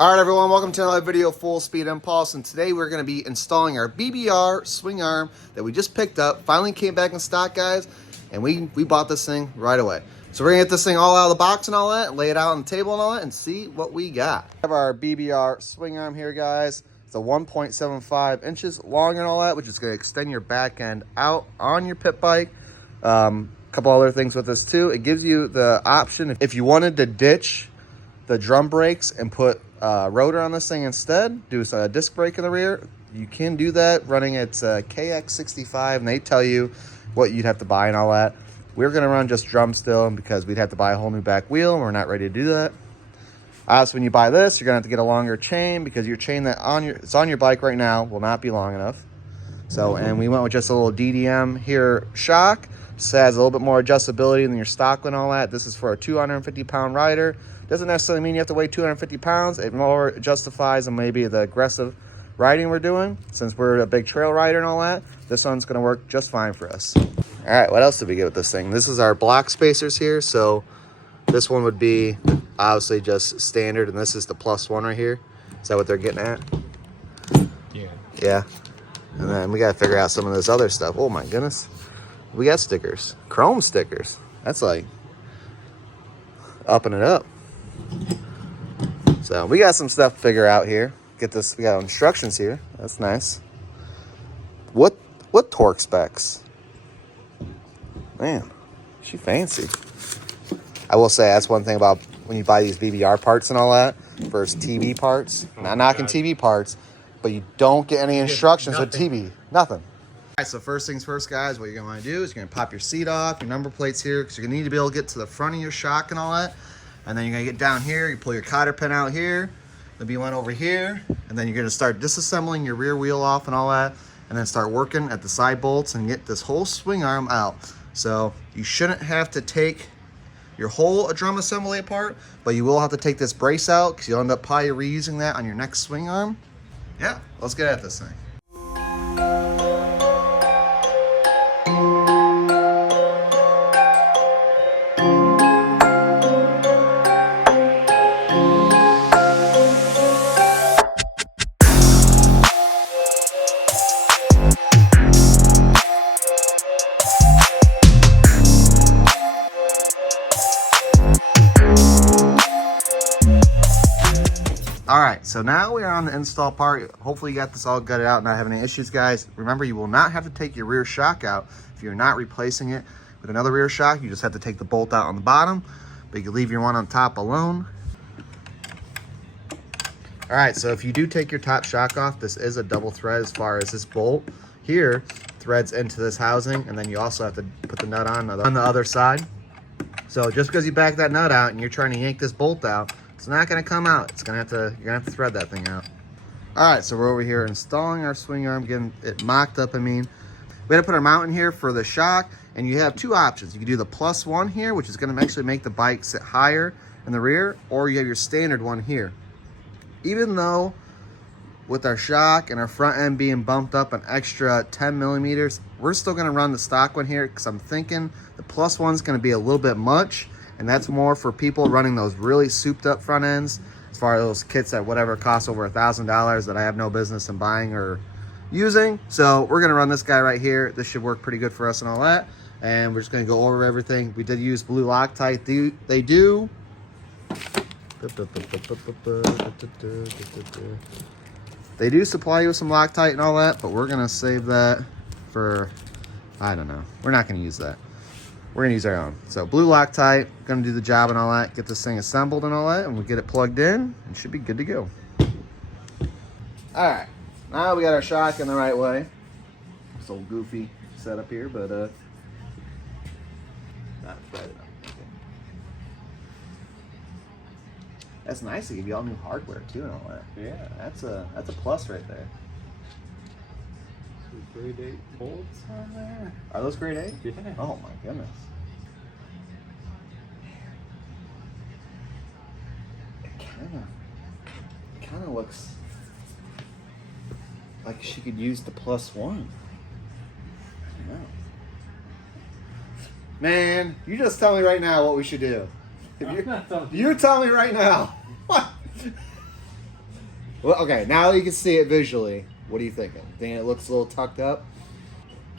Alright everyone, welcome to another video of Full Speed Impulse, and today we're going to be installing our BBR swing arm that we just picked up. Finally came back in stock, guys, and we bought this thing right away. So we're going to get this thing all out of the box and all that, lay it out on the table and all that, and see what we got. We have our BBR swing arm here, guys. It's a 1.75 inches long and all that, which is going to extend your back end out on your pit bike. Couple other things with this too. It gives you the option, if you wanted to ditch the drum brakes and put rotor on this thing instead, do a disc brake in the rear, you can do that running its Klx110L, and they tell you what you'd have to buy and all that. We're going to run just drum still because we'd have to buy a whole new back wheel, and we're not ready to do that. So when you buy this, you're going to have to get a longer chain because your chain that it's on your bike right now will not be long enough. So, and we went with just a little DDM here shock. This has a little bit more adjustability than your stock and all that. This is for a 250-pound rider. Doesn't necessarily mean you have to weigh 250 pounds. It more justifies than maybe the aggressive riding we're doing. Since we're a big trail rider and all that, this one's going to work just fine for us. All right, what else did we get with this thing? This is our block spacers here. So this one would be obviously just standard, and this is the +1 right here. Is that what they're getting at? Yeah. Yeah. And then we got to figure out some of this other stuff. Oh my goodness. We got stickers. Chrome stickers. That's like upping it up. So we got some stuff to figure out here. Get this, we got instructions here. That's nice. What torque specs? Man, she fancy. I will say that's one thing about when you buy these BBR parts and all that versus TV parts. Not knocking TV parts, but you don't get any instructions with TV. Nothing. All right, so first things first, guys, what you're going to want to do is you're going to pop your seat off, your number plates here, because you're going to need to be able to get to the front of your shock and all that. And then you're going to get down here, you pull your cotter pin out here, there'll be one over here, and then you're going to start disassembling your rear wheel off and all that, and then start working at the side bolts and get this whole swing arm out. So you shouldn't have to take your whole drum assembly apart, but you will have to take this brace out because you'll end up probably reusing that on your next swing arm. Yeah, let's get at this thing. All right, so now we are on the install part. Hopefully you got this all gutted out and not having any issues, guys. Remember, you will not have to take your rear shock out if you're not replacing it with another rear shock. You just have to take the bolt out on the bottom, but you can leave your one on top alone. All right, so if you do take your top shock off, this is a double thread as far as this bolt here threads into this housing, and then you also have to put the nut on the other side. So just because you back that nut out and you're trying to yank this bolt out, it's not going to come out. It's going to you're going to have to thread that thing out. All right, so we're over here installing our swing arm, getting it mocked up. We had to put our mount in here for the shock, and you have two options. You can do the +1 here, which is going to actually make the bike sit higher in the rear, or you have your standard one here. Even though with our shock and our front end being bumped up an extra 10 millimeters, we're still going to run the stock one here because I'm thinking the +1 is going to be a little bit much. And that's more for people running those really souped up front ends, as far as those kits that whatever costs over $1,000 that I have no business in buying or using. So we're gonna run this guy right here. This should work pretty good for us and all that. And we're just gonna go over everything. We did use blue Loctite. They do. They do supply you with some Loctite and all that, but we're gonna save that for, I don't know. We're not gonna use that. We're gonna use our own. So blue Loctite, gonna do the job and all that, get this thing assembled and all that, and we get it plugged in, and should be good to go. All right, now we got our shock in the right way. This old goofy setup here, but not threaded up. Okay. That's nice to give you all new hardware too and all that. Yeah, that's a plus right there. Grade 8 bolts on there. Are those grade 8? Yeah. Oh my goodness. It kind of looks like she could use the +1. I don't know. Man, you just tell me right now what we should do. I'm not telling you. You tell me right now. What? Well, okay, now you can see it visually. What are you thinking? Think it looks a little tucked up?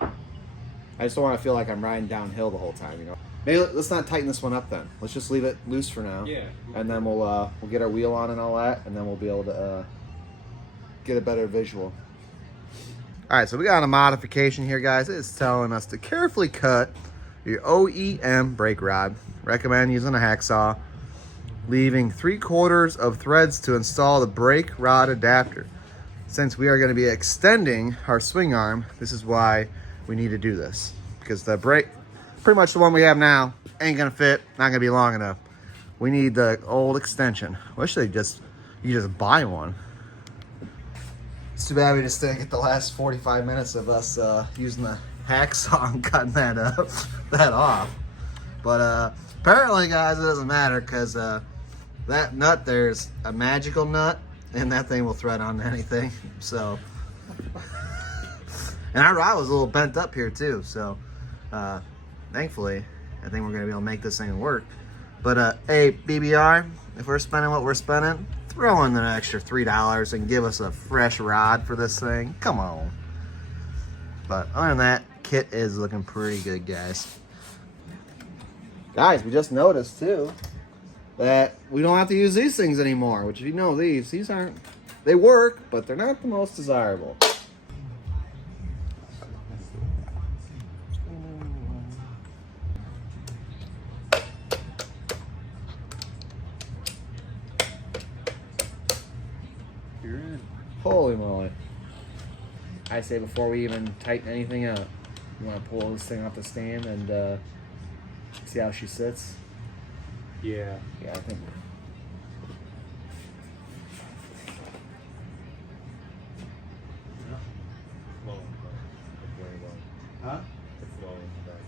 I just don't want to feel like I'm riding downhill the whole time, you know. Maybe let's not tighten this one up then. Let's just leave it loose for now. Yeah. And then we'll get our wheel on and all that, and then we'll be able to get a better visual. All right, so we got a modification here, guys. It's telling us to carefully cut your OEM brake rod. Recommend using a hacksaw, leaving 3/4 of threads to install the brake rod adapter. Since we are going to be extending our swing arm, this is why we need to do this, because the brake, pretty much the one we have now, ain't gonna fit, not gonna be long enough. We need the old extension. Wish you just buy one. It's too bad we just didn't get the last 45 minutes of us using the hacksaw and cutting that off. But apparently, guys, it doesn't matter, because that nut there's a magical nut, and that thing will thread on anything. So, and our rod was a little bent up here too. So, thankfully, I think we're gonna be able to make this thing work. But hey, BBR, if we're spending what we're spending, throw in an extra $3 and give us a fresh rod for this thing. Come on. But other than that, kit is looking pretty good, guys. Guys, we just noticed too that we don't have to use these things anymore, which, if you know, these aren't, they work, but they're not the most desirable. You're in. Holy moly. I say before we even tighten anything up, you want to pull this thing off the stand and see how she sits? Yeah. Yeah, I think. Low in the back. It's very low. Huh? It's low in the back.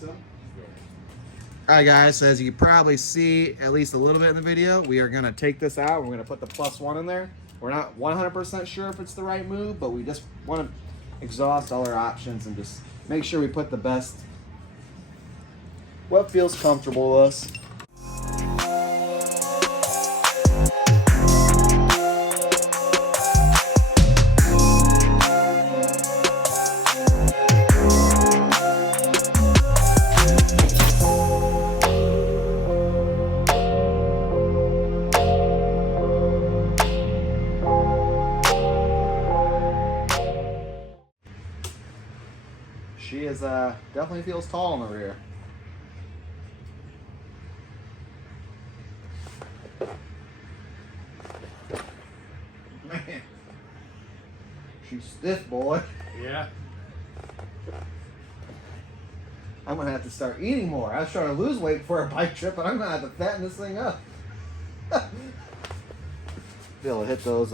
So? Yeah. Alright guys, so as you can probably see at least a little bit in the video, we are going to take this out. We're going to put the +1 in there. We're not 100% sure if it's the right move, but we just want to exhaust all our options and just make sure we put the best, what feels comfortable with us. She is definitely feels tall in the rear. Man, she's stiff, boy. Yeah. I'm gonna have to start eating more. I was trying to lose weight before a bike trip, but I'm gonna have to fatten this thing up. Be able to hit those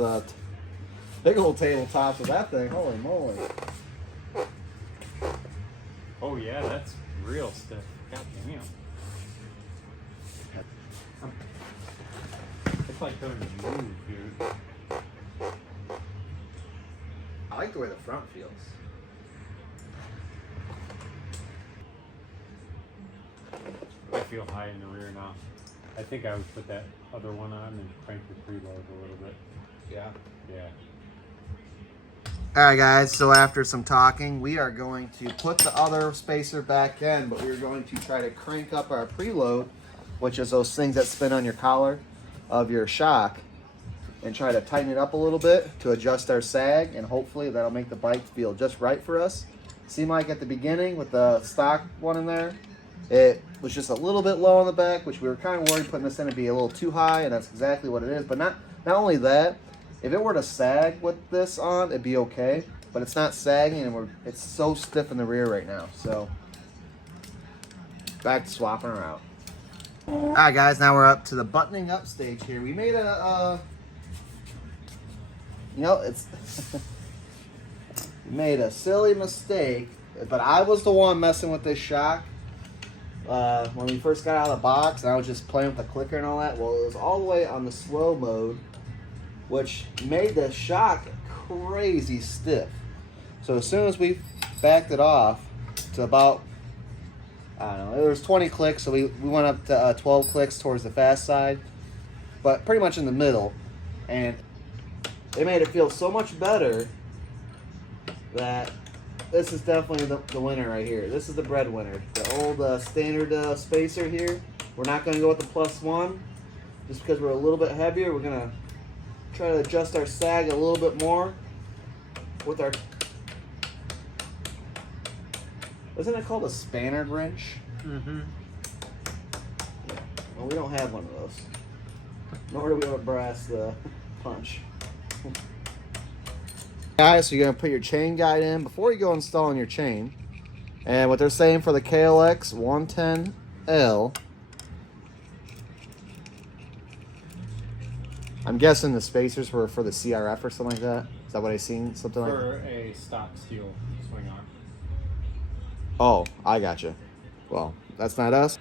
big old tabletops with that thing. Holy moly! Oh yeah, that's real stiff. God damn. It's like going to move, dude. I like the way the front feels. I feel high in the rear now. I think I would put that other one on and crank the preload a little bit. Yeah. Yeah. Alright guys, so after some talking, we are going to put the other spacer back in, but we're going to try to crank up our preload, which is those things that spin on your collar of your shock, and try to tighten it up a little bit to adjust our sag, and hopefully that'll make the bike feel just right for us. Seemed like at the beginning with the stock one in there, it was just a little bit low on the back, which we were kind of worried putting this in to be a little too high, and that's exactly what it is. But not only that, if it were to sag with this on, it'd be okay, but it's not sagging, and it's so stiff in the rear right now. So back to swapping her out. All right, guys, now we're up to the buttoning up stage here. We made it's we made a silly mistake, but I was the one messing with this shock when we first got out of the box, and I was just playing with the clicker and all that. Well, it was all the way on the slow mode, which made the shock crazy stiff. So as soon as we backed it off, to about, I don't know, there was 20 clicks, so we went up to 12 clicks towards the fast side, but pretty much in the middle. And it made it feel so much better that this is definitely the winner right here. This is the breadwinner. The old standard spacer here. We're not going to go with the +1 just because we're a little bit heavier. We're going to try to adjust our sag a little bit more with our, isn't it called a spanner wrench? Mm-hmm. Yeah. Well, we don't have one of those. Nor do we have a brass punch. Guys, so you're going to put your chain guide in before you go installing your chain. And what they're saying for the Klx110L, I'm guessing the spacers were for the CRF or something like that. Is that what I seen? Something like that? For a stock steel swing arm. Oh, I gotcha. Well, that's not us.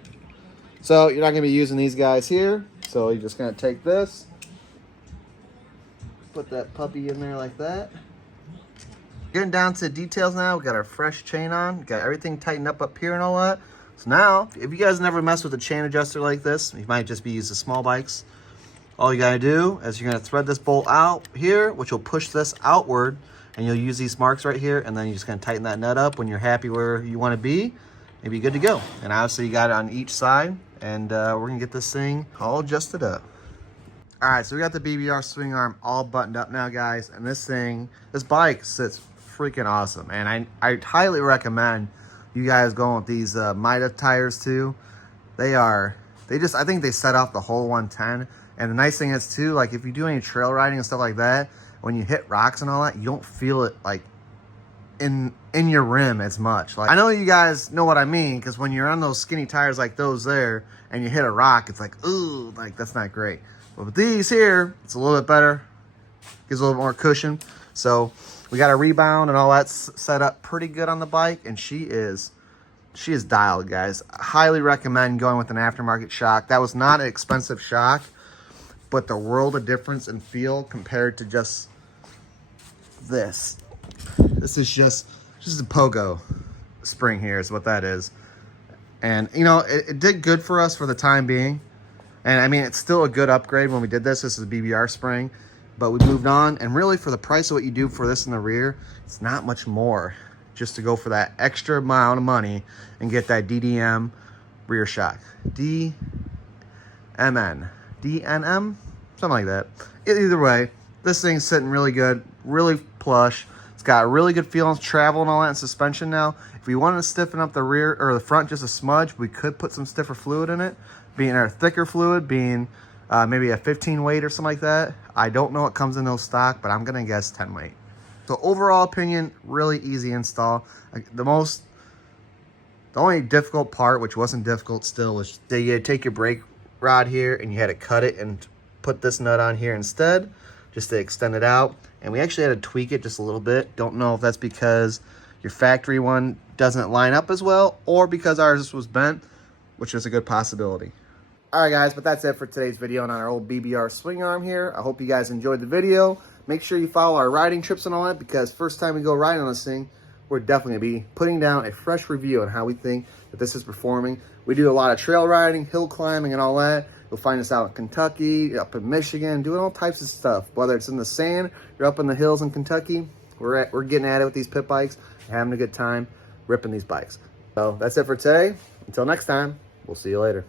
So you're not going to be using these guys here. So you're just going to take this, put that puppy in there like that. Getting down to the details now. We got our fresh chain on. Got everything tightened up here and all that. So now, if you guys never mess with a chain adjuster like this, you might just be using small bikes. All you got to do is you're going to thread this bolt out here, which will push this outward, and you'll use these marks right here, and then you're just going to tighten that nut up when you're happy where you want to be, and be good to go. And obviously you got it on each side, and we're going to get this thing all adjusted up. All right, so we got the BBR swing arm all buttoned up now, guys, and this bike sits freaking awesome, and I highly recommend you guys going with these Mida tires too. I think they set off the whole 110. And the nice thing is too, like if you do any trail riding and stuff like that, when you hit rocks and all that, you don't feel it like in your rim as much. Like I know you guys know what I mean, because when you're on those skinny tires like those there and you hit a rock, it's like, ooh, like that's not great. But with these here, it's a little bit better. Gives a little bit more cushion. So we got a rebound and all that set up pretty good on the bike, and she is dialed, guys. I highly recommend going with an aftermarket shock. That was not an expensive shock, but the world of difference in feel compared to just this. This is just a pogo spring here is what that is. And, you know, it did good for us for the time being. And, I mean, it's still a good upgrade when we did this. This is a BBR spring. But we moved on. And really, for the price of what you do for this in the rear, it's not much more just to go for that extra amount of money and get that DDM rear shock. DNM, something like that. Either way, this thing's sitting really good, really plush. It's got a really good feel on travel and all that, and suspension now. If we wanted to stiffen up the rear or the front just a smudge, we could put some stiffer fluid in it, being our thicker fluid, being maybe a 15 weight or something like that. I don't know what comes in those stock, but I'm gonna guess 10 weight. So overall opinion, really easy install. The only difficult part, which wasn't difficult still, was that you take your brake rod here and you had to cut it and put this nut on here instead just to extend it out. And we actually had to tweak it just a little bit. Don't know if that's because your factory one doesn't line up as well or because ours was bent, which is a good possibility. All right, guys, but that's it for today's video on our old BBR swing arm here. I hope you guys enjoyed the video. Make sure you follow our riding trips and all that, because first time we go riding on this thing, we're definitely going to be putting down a fresh review on how we think that this is performing. We do a lot of trail riding, hill climbing, and all that. You'll find us out in Kentucky, up in Michigan, doing all types of stuff. Whether it's in the sand or up in the hills in Kentucky, we're getting at it with these pit bikes, having a good time ripping these bikes. So that's it for today. Until next time, we'll see you later.